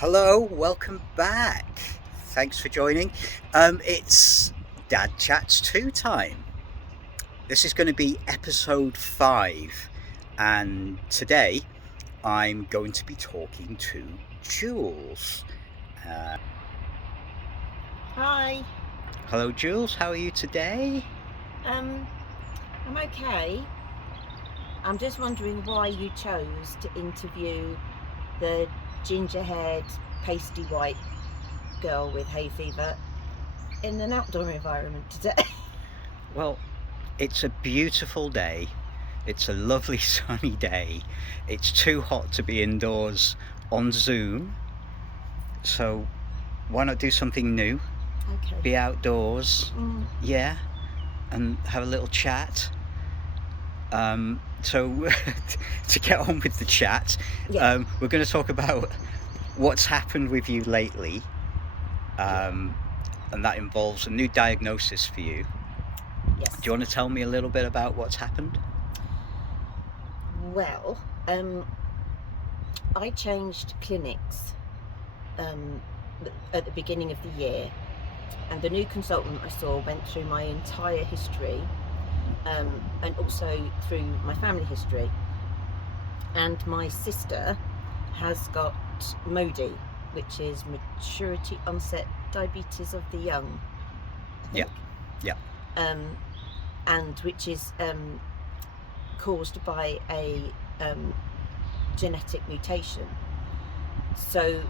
Hello, welcome back. Thanks for joining. It's Dad Chats 2 time. This is going to be episode 5, and today I'm going to be talking to Jules. Hi. Hello, Jules, how are you today? I'm okay. I'm just wondering why you chose to interview the ginger-haired, pasty white girl with hay fever in an outdoor environment today. Well, it's a beautiful day. It's a lovely sunny day. It's too hot to be indoors on Zoom, so why not do something new? Okay. Be outdoors, yeah, and have a little chat. So to get on with the chat, Yeah. we're going to talk about what's happened with you lately, and that involves a new diagnosis for you. Yes. Do you want to tell me a little bit about what's happened? Well, I changed clinics at the beginning of the year, and the new consultant I saw went through my entire history, and also through my family history. And my sister has got MODY, which is maturity onset diabetes of the young, I think. Yeah. And which is caused by a genetic mutation. So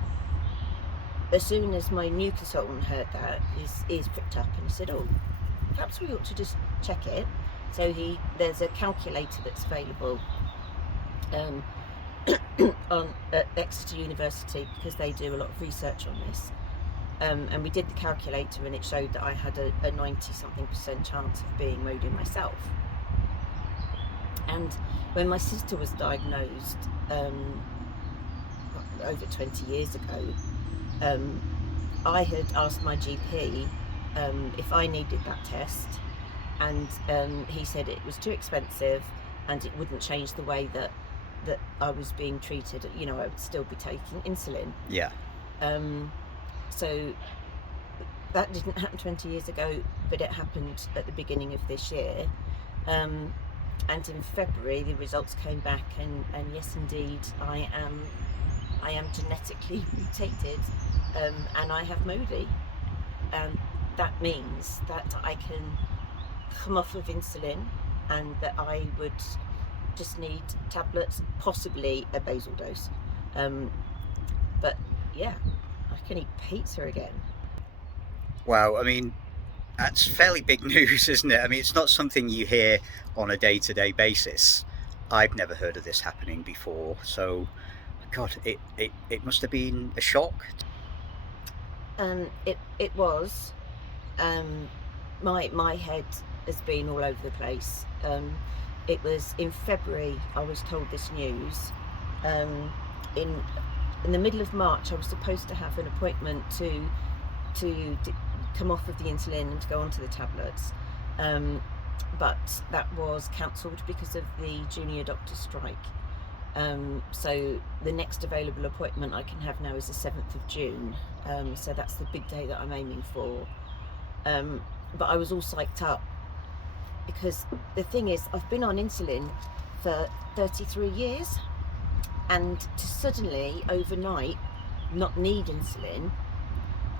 as soon as my new consultant heard that, his ears pricked up and he said, "Oh, perhaps we ought to just check it." So there's a calculator that's available at Exeter University, because they do a lot of research on this. And we did the calculator, and it showed that I had a 90-something% chance of being MODY myself. And when my sister was diagnosed over 20 years ago, I had asked my GP if I needed that test, and he said it was too expensive and it wouldn't change the way that I was being treated. I would still be taking insulin. Yeah. So that didn't happen 20 years ago, but it happened at the beginning of this year. And in February, the results came back, and yes, indeed, I am genetically mutated, and I have MODY. And that means that I can come off of insulin, and that I would just need tablets, possibly a basal dose. But yeah, I can eat pizza again. Wow. I mean, that's fairly big news, isn't it? I mean, it's not something you hear on a day-to-day basis. I've never heard of this happening before, so God, it must have been a shock. It was. My head has been all over the place. It was in February I was told this news. In the middle of March, I was supposed to have an appointment to come off of the insulin and to go onto the tablets, but that was cancelled because of the junior doctor strike. So the next available appointment I can have now is the 7th of June. So that's the big day that I'm aiming for. But I was all psyched up, because the thing is, I've been on insulin for 33 years, and to suddenly overnight not need insulin,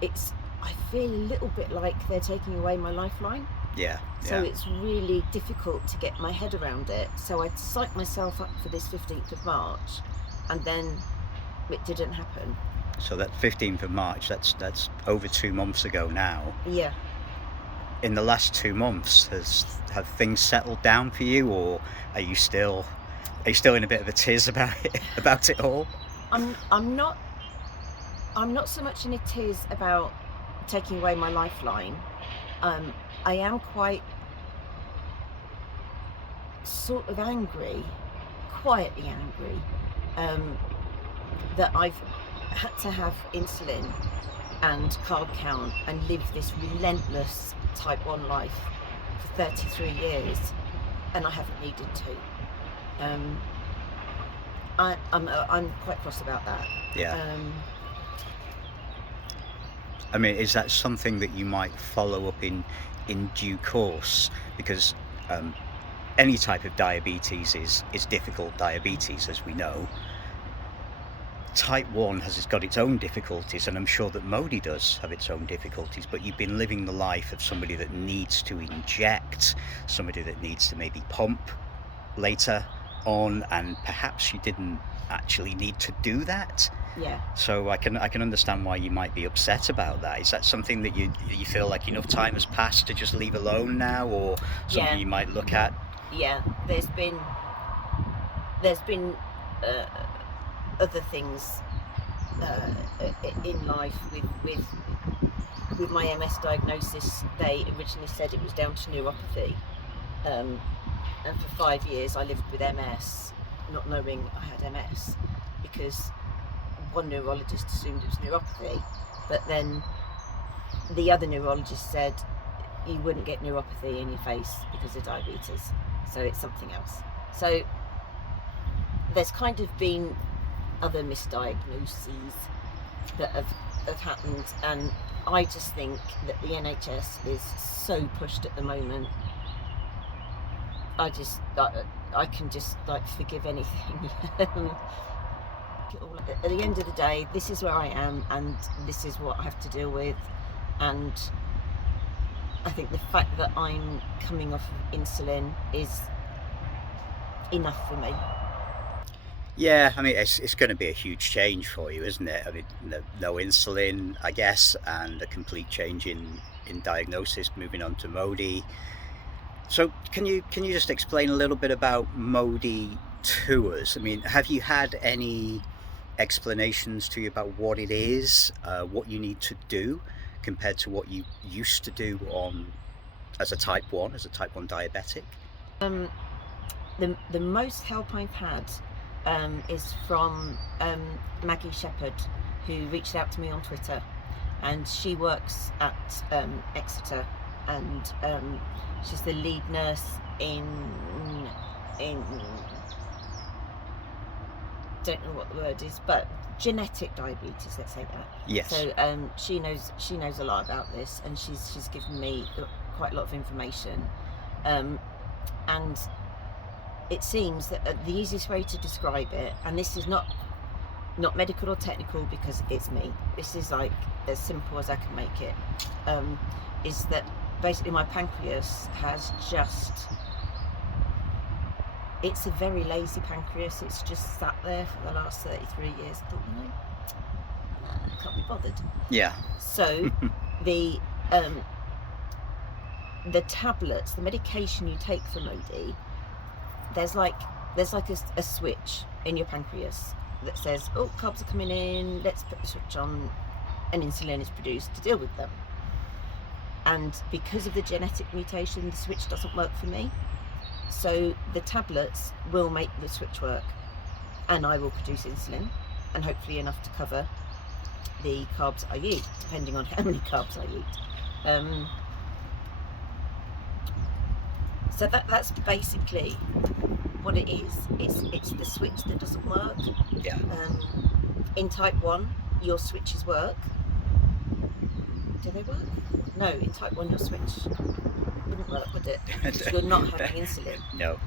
I feel a little bit like they're taking away my lifeline. Yeah. So it's really difficult to get my head around it. So I psyched myself up for this 15th of March, and then it didn't happen. So that 15th of March, that's over 2 months ago now. Yeah. In the last 2 months, have things settled down for you, or are you still in a bit of a tiz about it all? I'm not so much in a tiz about taking away my lifeline. I am quite sort of angry, quietly angry, that I've had to have insulin and carb count and live this relentless type 1 life for 33 years, and I haven't needed to. I'm quite cross about that. Yeah. I mean, is that something that you might follow up in due course? Because any type of diabetes is difficult diabetes, as we know. Type 1 has got its own difficulties, and I'm sure that MODY does have its own difficulties, but you've been living the life of somebody that needs to inject, somebody that needs to maybe pump later on, and perhaps you didn't actually need to do that. Yeah. So I can understand why you might be upset about that. Is that something that you feel like enough time has passed to just leave alone now, or something Yeah. you might look at? Yeah. There's been other things in life with my MS diagnosis. They originally said it was down to neuropathy, and for 5 years I lived with MS, not knowing I had MS, because one neurologist assumed it was neuropathy, but then the other neurologist said you wouldn't get neuropathy in your face because of diabetes, so it's something else. So there's kind of been other misdiagnoses that have happened, and I just think that the NHS is so pushed at the moment. I can just like forgive anything. At the end of the day, this is where I am, and this is what I have to deal with, and I think the fact that I'm coming off of insulin is enough for me. Yeah, I mean, it's going to be a huge change for you, isn't it? I mean, no insulin, I guess, and a complete change in diagnosis, moving on to MODY. So can you just explain a little bit about MODY to us? I mean, have you had any explanations to you about what it is, what you need to do compared to what you used to do as a type 1 diabetic? The most help I've had is from Maggie Shepherd, who reached out to me on Twitter, and she works at Exeter, and she's the lead nurse in don't know what the word is, but genetic diabetes, let's say that. Yes. So she knows a lot about this, and she's given me quite a lot of information, and it seems that the easiest way to describe it, and this is not medical or technical because it's me, this is like as simple as I can make it, is that basically my pancreas has it's a very lazy pancreas. It's just sat there for the last 33 years. I thought, I can't be bothered. Yeah. So the tablets, the medication you take for MODY, there's like a switch in your pancreas that says, oh, carbs are coming in, let's put the switch on, and insulin is produced to deal with them. And because of the genetic mutation, the switch doesn't work for me. So the tablets will make the switch work, and I will produce insulin, and hopefully enough to cover the carbs I eat, depending on how many carbs I eat. So that's basically what it is. It's the switch that doesn't work. Yeah. In type 1, your switches work. Do they work? No, in type 1 your switch wouldn't work, would it? Because you're not having insulin. No.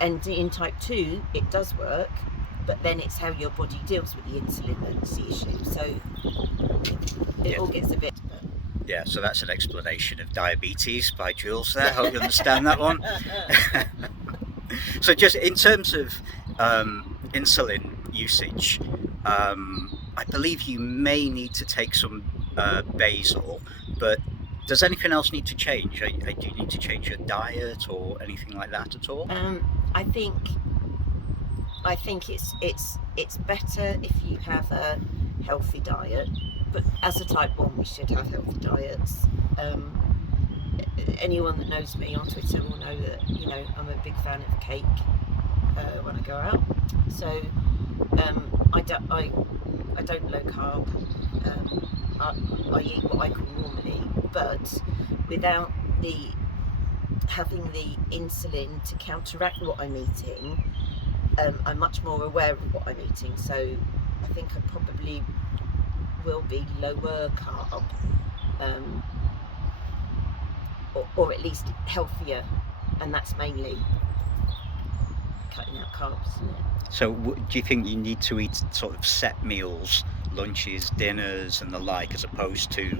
And in type 2 it does work, but then it's how your body deals with the insulin that's the issue. So it all gets a bit... Yeah, so that's an explanation of diabetes by Jules there. I hope you understand that one. So just in terms of insulin usage, I believe you may need to take some basal, but does anything else need to change? Do you need to change your diet or anything like that at all? I think it's better if you have a healthy diet, but as a type 1 we should have healthy diets. Anyone that knows me on Twitter will know that I'm a big fan of cake when I go out. So I don't low carb. I eat what I call normally, but without having the insulin to counteract what I'm eating. I'm much more aware of what I'm eating, so I think I probably will be lower carb, or at least healthier, and that's mainly cutting out carbs, isn't it? So do you think you need to eat sort of set meals, lunches, dinners and the like, as opposed to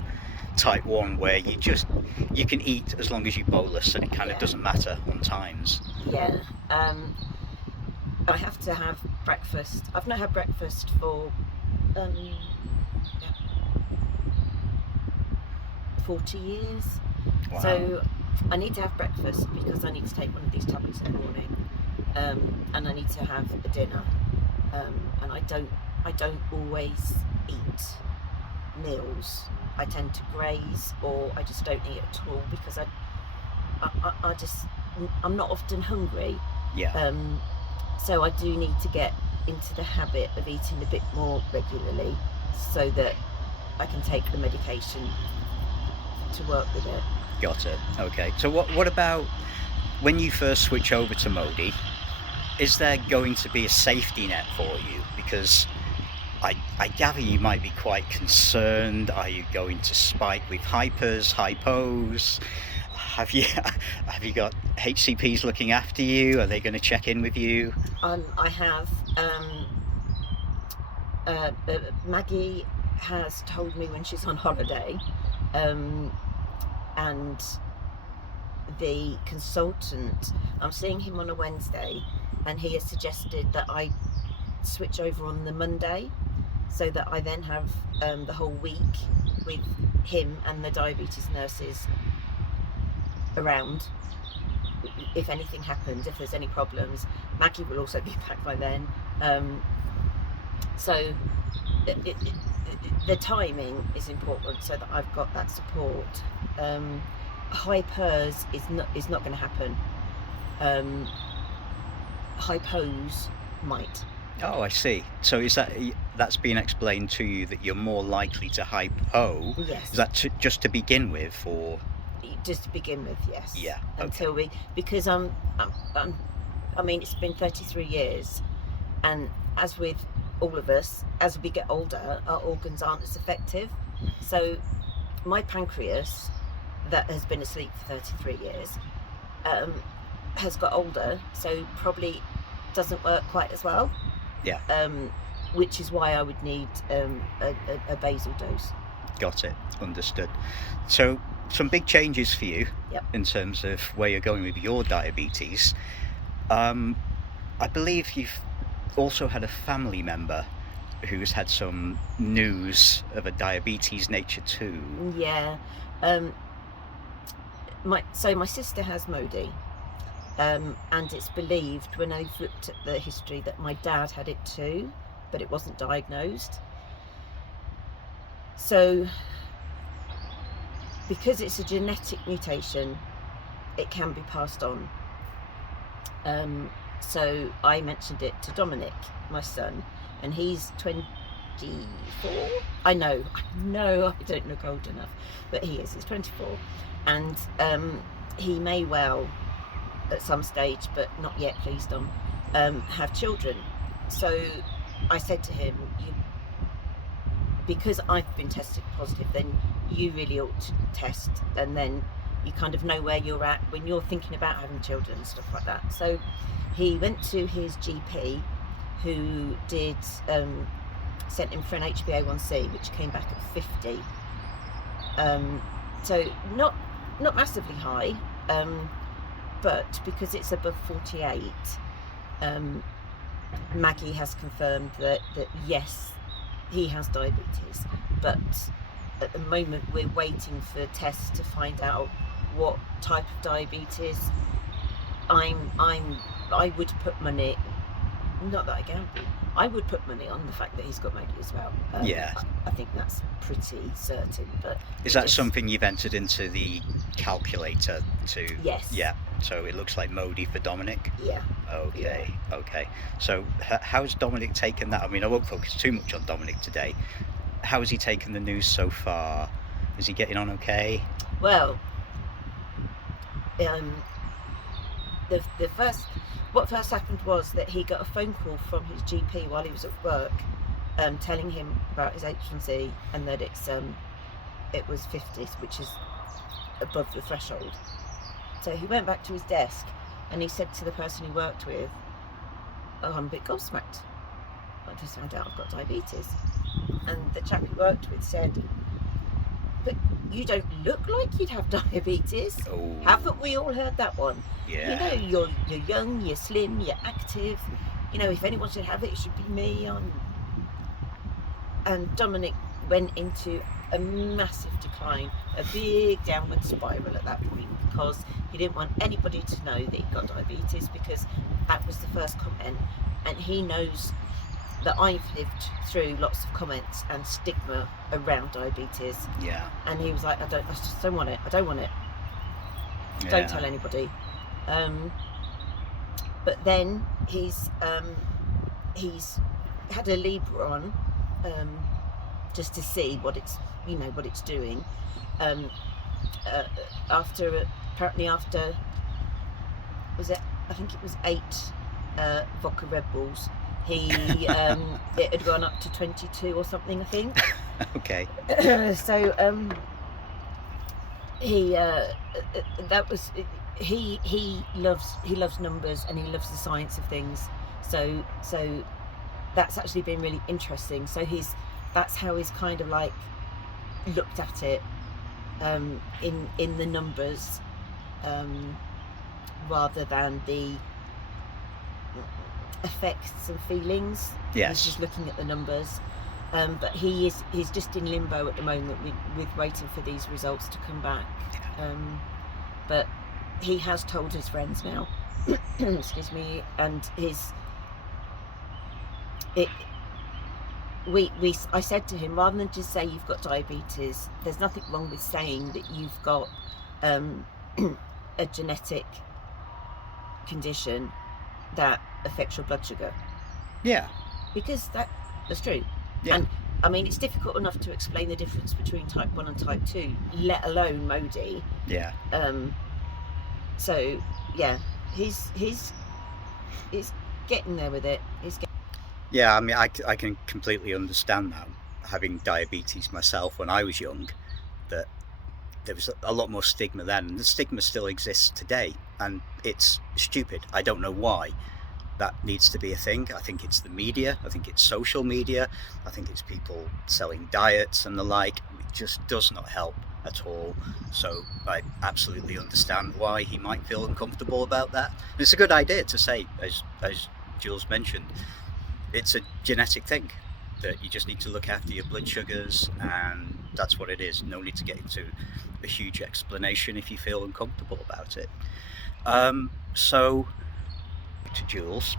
type 1 where you can eat as long as you bolus and it kind of doesn't matter on times? Yeah. I have to have breakfast. I've not had breakfast for 40 years. Wow. So I need to have breakfast because I need to take one of these tablets in the morning, and I need to have a dinner, and I don't always eat meals. I tend to graze, or I just don't eat at all because I'm not often hungry. Yeah. So I do need to get into the habit of eating a bit more regularly so that I can take the medication to work with it. Got it. Okay. So what about when you first switch over to MODY? Is there going to be a safety net for you? Because I gather you might be quite concerned. Are you going to spike with hypos? Have you got HCPs looking after you? Are they going to check in with you? I have. Maggie has told me when she's on holiday, and the consultant, I'm seeing him on a Wednesday, and he has suggested that I switch over on the Monday, so that I then have the whole week with him and the diabetes nurses around. If anything happens, if there's any problems, Maggie will also be back by then. So the timing is important so that I've got that support. Hypers is not going to happen. Hypos might. Oh, I see. So is that's been explained to you that you're more likely to hypo? Yes. Is that just to begin with, or? Just to begin with, yes. Yeah. Okay. Until because I mean, it's been 33 years, and as with all of us, as we get older, our organs aren't as effective. So my pancreas, that has been asleep for 33 years, has got older, so probably doesn't work quite as well. Yeah. Which is why I would need a basal dose. Got it. Understood. So some big changes for you. Yep. In terms of where you're going with your diabetes. I believe you've also had a family member who's had some news of a diabetes nature too. Yeah. My sister has MODY, and it's believed, when I've looked at the history, that my dad had it too, but it wasn't diagnosed. So because it's a genetic mutation, it can be passed on. So I mentioned it to Dominic, my son, and he's 24. I know I don't look old enough, but he's 24, and he may well at some stage, but not yet, please Dom, have children. So I said to him, because I've been tested positive, then you really ought to test, and then you kind of know where you're at when you're thinking about having children and stuff like that. So he went to his GP, who did sent him for an HbA1c, which came back at 50. So not massively high, but because it's above 48, Maggie has confirmed that yes, he has diabetes, but at the moment we're waiting for tests to find out what type of diabetes. I would put money, not that I gamble, I would put money on the fact that he's got MODY as well. Yeah. I think that's pretty certain. But is that something you've entered into the calculator to? Yes. Yeah. So it looks like MODY for Dominic. Yeah. Okay. Yeah. Okay. So how's Dominic taken that? I mean, I won't focus too much on Dominic today. How has he taken the news so far? Is he getting on okay? Well, what first happened was that he got a phone call from his GP while he was at work, telling him about his H1C and that it was 50, which is above the threshold. So he went back to his desk and he said to the person he worked with, "Oh, I'm a bit gobsmacked. I just found out I've got diabetes." And the chap he worked with said, "But you don't look like you'd have diabetes." Oh. Haven't we all heard that one? Yeah. You know, you're young, you're slim, you're active. You know, if anyone should have it should be me. And Dominic went into a massive decline, a big downward spiral at that point, because he didn't want anybody to know that he'd got diabetes, because that was the first comment. And he knows that I've lived through lots of comments and stigma around diabetes. Yeah. And he was like, I just don't want it. I don't want it. Yeah. Don't tell anybody. But then he's had a Libra on, just to see what it's doing. After I think it was 8 vodka Red Bulls. It had gone up to 22 or something, I think. Okay. So he loves numbers and he loves the science of things. So that's actually been really interesting. So that's how he's kind of like looked at it, in the numbers, rather than the effects and feelings. Yes. He's just looking at the numbers. But he's just in limbo at the moment with waiting for these results to come back. But he has told his friends now, excuse me, and I said to him, rather than just say you've got diabetes, there's nothing wrong with saying that you've got a genetic condition that affects your blood sugar. Yeah. Because that's true. Yeah. And I mean, it's difficult enough to explain the difference between type 1 and type 2, let alone MODY. Yeah. So yeah, he's getting there with it. Yeah, I mean, I can completely understand that, having diabetes myself when I was young, that there was a lot more stigma then, and the stigma still exists today, and it's stupid. I don't know why that needs to be a thing. I think it's the media, I think it's social media, I think it's people selling diets and the like. It just does not help at all. So I absolutely understand why he might feel uncomfortable about that. And it's a good idea to say, as Jules mentioned, it's a genetic thing, that you just need to look after your blood sugars, and that's what it is. No need to get into a huge explanation if you feel uncomfortable about it. So to Jules,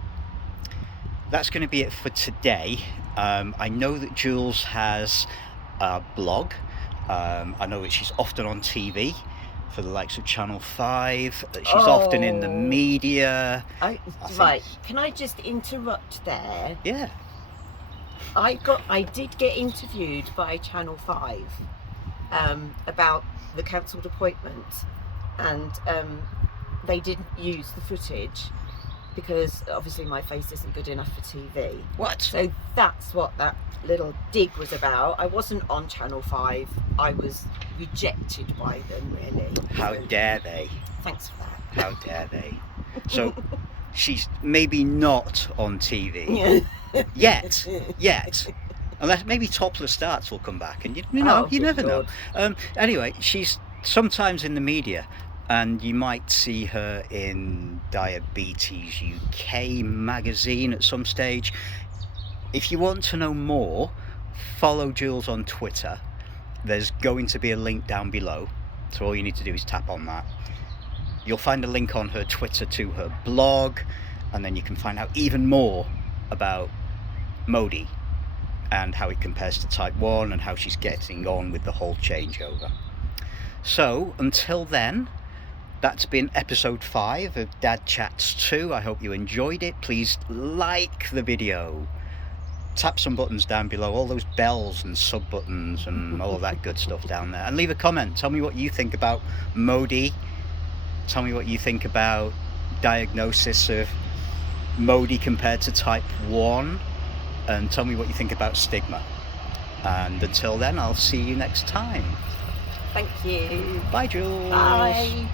that's going to be it for today. I know that Jules has a blog. I know that she's often on TV for the likes of Channel 5, that she's often in the media. Right, can I just interrupt there? Yeah. I did get interviewed by Channel 5 about the cancelled appointment, and they didn't use the footage because obviously my face isn't good enough for TV. What? So that's what that little dig was about. I wasn't on Channel 5. I was rejected by them, really. How dare they? Thanks for that. How dare they? So she's maybe not on TV yet. Unless maybe Topless Starts will come back, and you never know. Anyway, she's sometimes in the media, and you might see her in Diabetes UK magazine at some stage. If you want to know more, follow Jules on Twitter. There's going to be a link down below, so all you need to do is tap on that. You'll find a link on her Twitter to her blog, and then you can find out even more about MODY and how it compares to type 1 and how she's getting on with the whole changeover. So until then, that's been episode 5 of Dad Chats 2. I hope you enjoyed it. Please like the video, tap some buttons down below, all those bells and sub buttons and all of that good stuff down there, and leave a comment. Tell me what you think about MODY. Tell me what you think about diagnosis of MODY compared to type 1. and tell me what you think about stigma. And until then, I'll see you next time. Thank you. Bye, Jules. Bye.